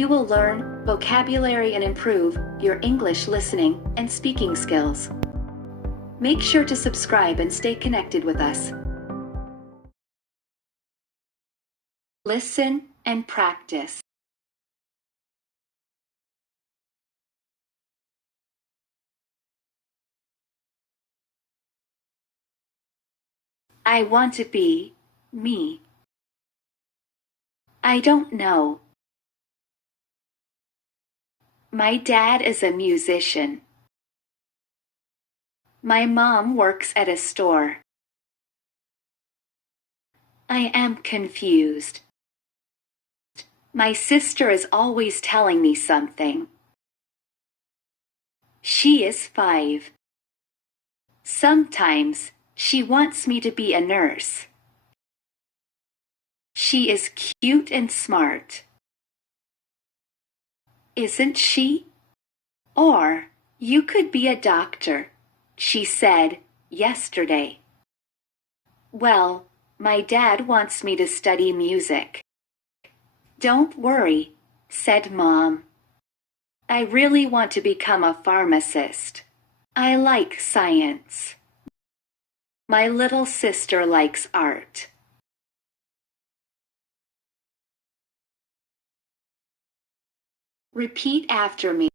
You will learn vocabulary and improve your English listening and speaking skills. Make sure to subscribe and stay connected with us. Listen and practice. I want to be me. I don't know. My dad is a musician. My mom works at a store. I am confused. My sister is always telling me something. She is 5. Sometimes she wants me to be a nurse. She is cute and smart. Isn't she? Or, you could be a doctor, she said yesterday. Well, my dad wants me to study music. Don't worry, said Mom. I really want to become a pharmacist. I like science. My little sister likes art. Repeat after me.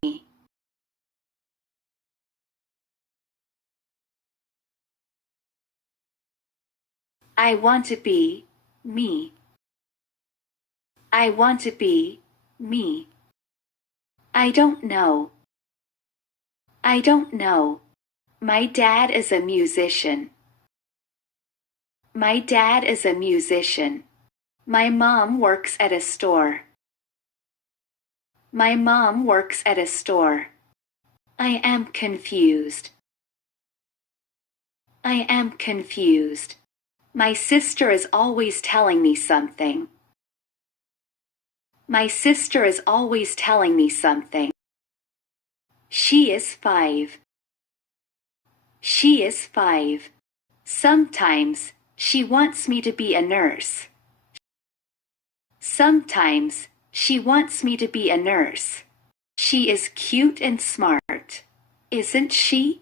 I want to be me. I want to be me. I don't know. I don't know. My dad is a musician. My dad is a musician. My mom works at a store. My mom works at a store. I am confused. I am confused. My sister is always telling me something. My sister is always telling me something. She is 5. She is 5. Sometimes she wants me to be a nurse. Sometimes she wants me to be a nurse. She is cute and smart, isn't she?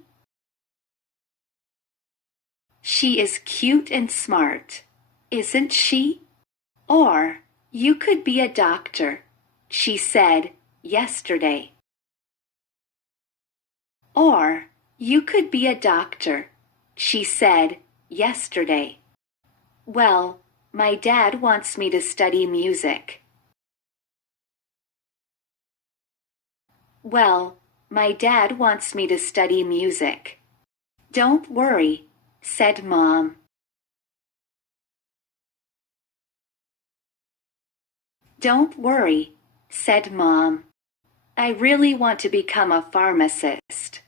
She is cute and smart, isn't she? Or, you could be a doctor, she said yesterday. Or, you could be a doctor, she said yesterday. Well, my dad wants me to study music. Well, my dad wants me to study music. Don't worry, said Mom. Don't worry, said Mom. I really want to become a pharmacist.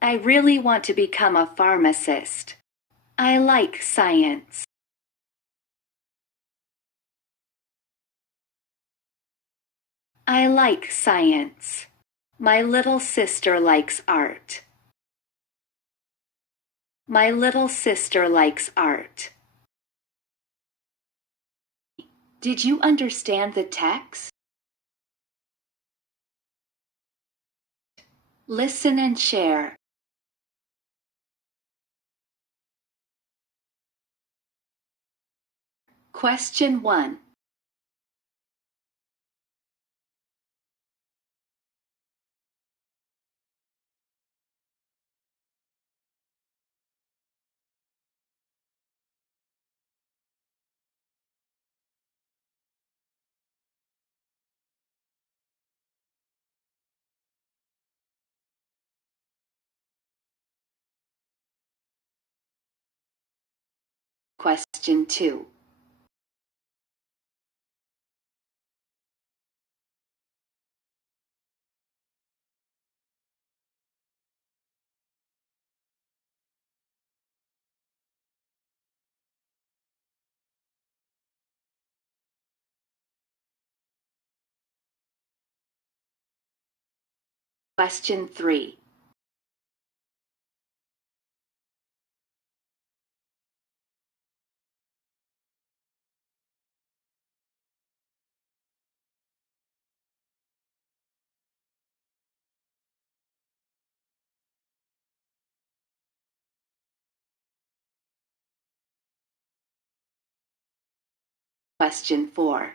I really want to become a pharmacist. I like science. I like science. My little sister likes art. My little sister likes art. Did you understand the text? Listen and share. Question 1. Question 2. Question 3. Question 4.